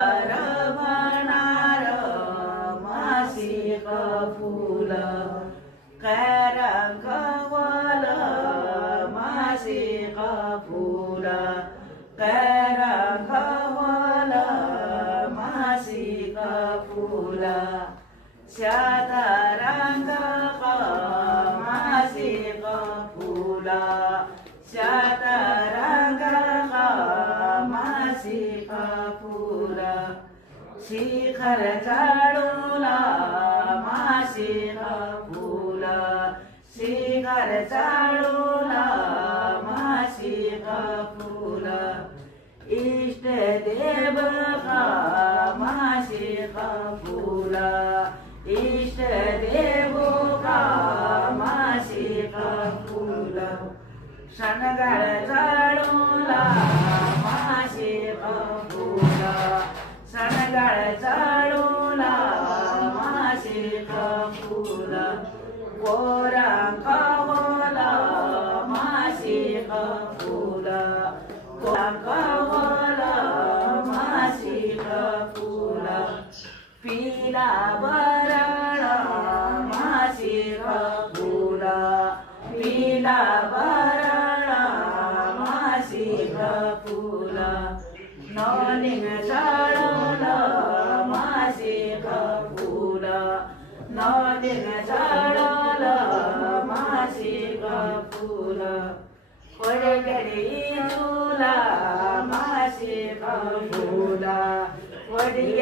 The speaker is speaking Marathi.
रमणार मासिक फुल काय रंगवल मासिक फुल काय रंगवल मासिक फुल शतरंग मासिक फुल शतरंग मासिक फुल शिखर चढूला मासिक फुल शिखर चढूला मासिक फुल इष्ट देव का मासिक फुल इष्ट देव का मासिक फुल शणगार चढूला मासिक फुल शणगार चढूला मासिक फुल कोरांकवला मासिक फुल कोरांकवला मासिक फुल पिला बरळ मासिक फुल पिला बरळ मासिक फुल नलिन चढल मासिक फुल नलिन चढल मासिक फुल पडगडी तुला मासिक फुल पडग्या